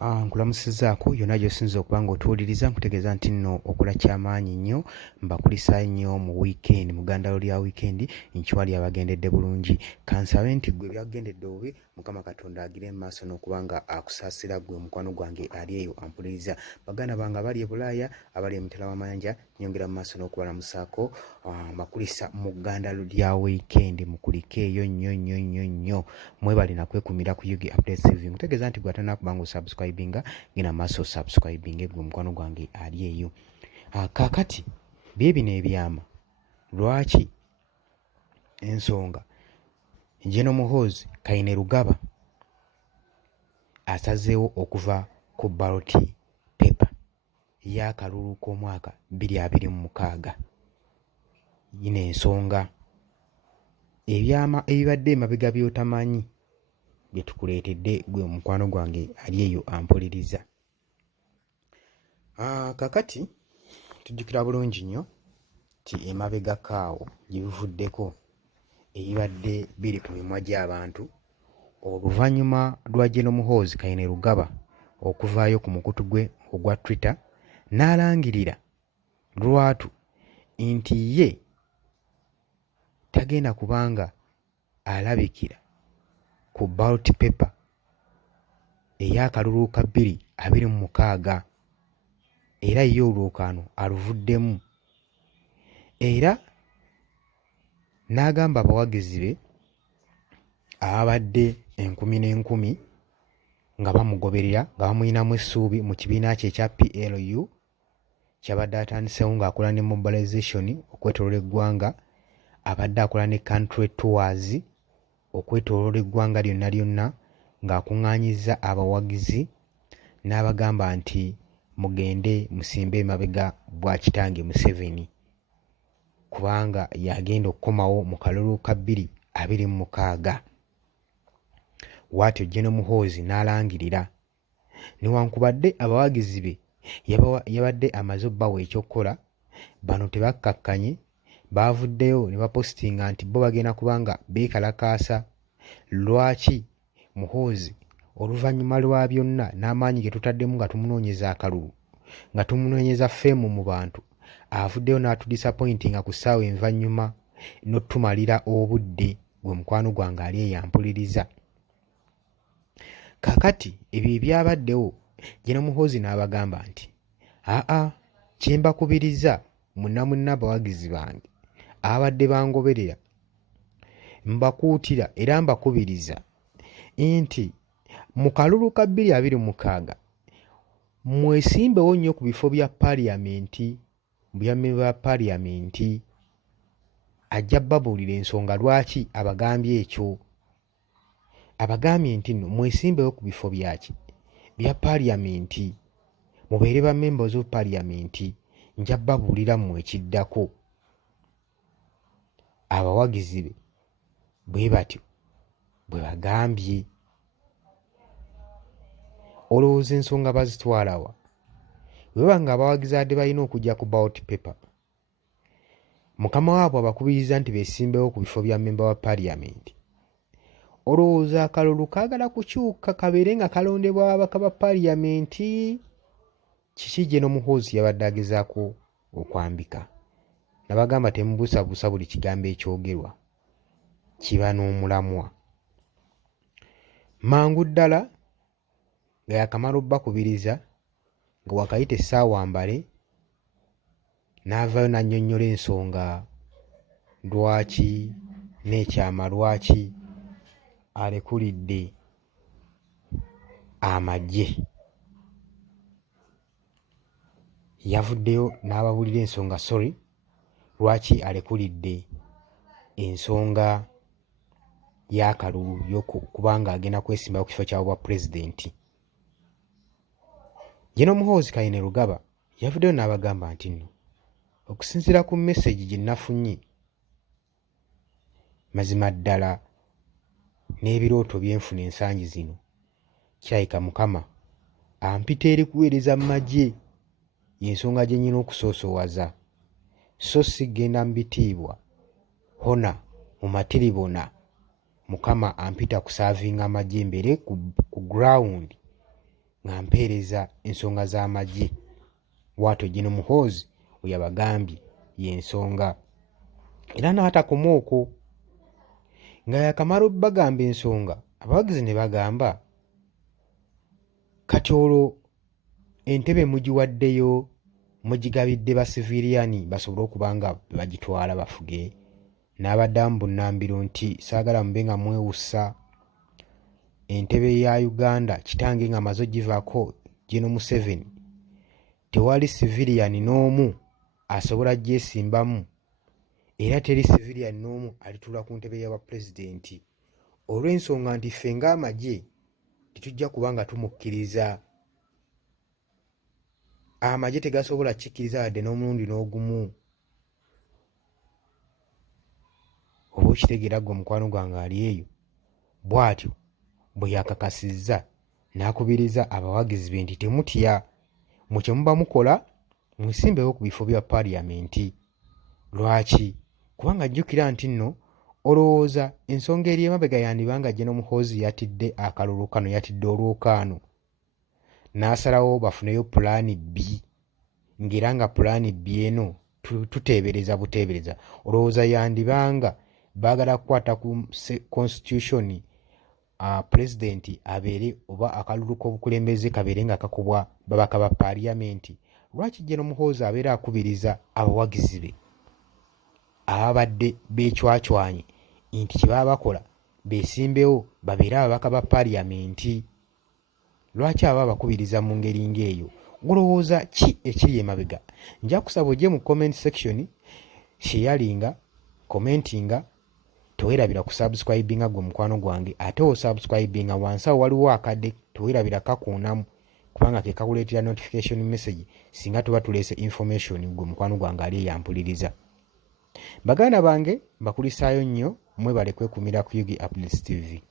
Nkulamusizaako yonna gy'osinza okuba ng'otuwuliriza nkutegeeza nti nno okola kyamaanyi nnyo mbakulisa nnyo mu weekend mu ggandalo lya weekend nkiwali abagendedde bulungi kansabe nti ggwe byakugendedde obubi Mukama Katonda agire mu maaso n'okuba nga akusaasira ggwe mukwano gwange ali eyo ampuliriza baganda bange abali e Bulaaya abali emitala w'amayanja nyongera mu maaso n'okubalamusaako mbakulisa mu ggandalo lya weekend mukulike eyo nnyo mwebale na kwekumira ku Yugi Updates TV nkutegeeza nti gwe atanakuba ng'osubscribinga genda mu maaso subscribinga gwe mukwano gwange ali eyo kaakati bino ebyama lwaki ensonga General Muhoozi Kainerugaba asazeewo okuva ku ballot paper y'akalulu k'omwaka 2026 yino ensonga ebyama ebibadde emabega by'otamanyi bye tukuleetedde gwe mukwano gwange ali eyo ampuliriza kakati tujjukira bulungi nnyo ti emabega kaawo gye bivuddeko ebibadde biri ku mimwa gy'abantu oluvannyuma lwa General Muhoozi Kainerugaba okuvaayo ku mukutu gwe ogwa Twitter n'alangirira lwatu nti ye tagenda kubanga alabikira ku ballot paper ey'akalulu ka 2026 era ye olwokaano aluvuddemu era n'agamba abawagizi be ababadde 10,000 nga bamugoberera nga bamuyinamu essuubi mu kibiina kye ekya PLU kyabadde atandisewo ng'akola ne mobilization okwetooloola eggwanga abadde akola ne country tours okwetooloola eggwanga lyonna ng'akuŋŋaanyizza abawagizi n'abagamba nti mugende musimbe emabega bwa kitange Museveni kubanga yagenda okukomawo mu kalulu ka 2026 bw'atyo General Muhoozi n'alangirira newankubadde abawagizi be yabadde amaze obbawa ekyokkola bano tebakkakkanye baavuddeyo ne bapositinga nti bo bagenda kubanga beekalakaasa lwaki Muhoozi oluvannyuma lwa byonna n'amaanyi ge tutaddemu nga tumunoonyeza akalulu nga tumunoonyeza ffeemu mu bantu avuddeyo n'atudisappointinga ku ssaawa envannyuma n'otumalira obudde gwe mukwano gwange ali eyampuliriza kaakati ebyo ebyabaddewo General Muhoozi n'abagamba nti kye mbakubiriza munna abawagizi bange abadde bangoberera mbakuutira era mbakubiriza nti mu kalulu ka 2026 mwesimbewo nnyo ku bifo bya paaliyamenti byamemba ba paaliyamenti ajja babuulira ensonga lwaki abagambye ekyo abagambye nti nno mwesimbewo ku bifo byaki bya paaliyamenti mubeere ba members of paaliyamenti nja babuulira mmwe ekiddako abawagizi be bwe batyo bwe bagambye olowooza ensonga bazitwalawa bwe banga abawagizi adde balina okujja ku ballot paper mukama waabwe abakubiriza nti beesimbewo ku bifo bya memba wa paaliyamenti olowooza akalulu kaagala kukyuka kabeere nga kalondebwa ababaka ba paaliyamenti kiki General Muhoozi yabadde agezaako okwambika nabagamba temubuusabuusa buli kigambo ekyogerwa kiba n'omulamwa mangu ddala nga yakamala obbakubiriza nga wakayita essaawa mbale n'avaayo n'annyonnyola ensonga lwaki n'ekyama lwaki alekulidde amagye yavuddeyo n'ababuulira ensonga lwaki alekulidde ensonga y'akalulu y'okubanga agenda kwesimbawo ku kifo kya bwa pulezidenti General Muhoozi Kainerugaba yavuddeyo n'abagamba nti nno okusinziira ku message gye nafunye mazima ddala n'ebirooto byenfuna ensangi zino kirabika Mukama ampita eri kuweereza mu magye y'ensonga gye nnyina okusoosoowaza so si genda mu bitiibwa hona mu nga mpeereza ensonga z'amagye. Bw'atyo Gen. Muhoozi we yabagambye y'ensonga. Era n'atakoma okwo, nga yakamala obbagamba ensonga, abawagizi ne bagamba kati olwo entebe mugiwaddeyo, mugigabidde basiviliyani basobole okuba nga bagitwala bafuge. N'abaddamu bunnambiro nti saagala mube nga mwewussa, entebe ya Uganda kitange nga amaze ogivaako Gen. Museveni, tewali siviliyani n'omu asobola gyesimbamu, era teri siviliyani n'omu alituula ku ntebe y'obwa pulezidenti, olw'ensonga nti ffe ng'amagye tetujja kuba nga tumukkiriza. Amagye tegasobola kikkiriza wadde n'omulundi n'ogumu. Oba okitegeera ggwe mukwano gwange ali eyo. Bw'atyo bwe yakakasizza n'akubiriza abawagizi be nti temutya, mu kye muba mukola mwesimbewo ku bifo bya paaliyamenti. Lwaki? Kubanga jjukira nti nno olowooza ensonga eri emabega yandibanga Gen. Muhoozi yatidde akalulu kano, yatidde olwokaano, n'asalawo bafuneyo pulaani B, ng'era nga pulaani B eno tuteebereza buteebereza. Olowooza yandibanga baagala kukwata ku constitution, pulezidenti abeere oba akalulu k'obukulembeze kabeere nga kakubwa babaka ba paaliyamenti. Lwaki Gen. Muhoozi abeera akubiriza abawagizi be ababadde beecwacwanye nti kye baba bakola beesimbewo babeere ababaka ba paaliyamenti? Lwaki aba bakubiriza mu ngeri ng'eyo? Olowooza ki ekiri emabega? Nja kusaba ojje mu comment section, sharinga, commentinga, teweerabira ku subscribinga gwe mukwano gwange, ate osubscribinga wansi awo waliwo akadde teweerabira kakuunamu, kubanga ke kakuleetera notification message singa tuba tuleese information gwe mukwano gwange ali eyampuliriza. Baganda bange mbakulisaayo nnyo, mwebale kwekumira ku Yugi Updates TV.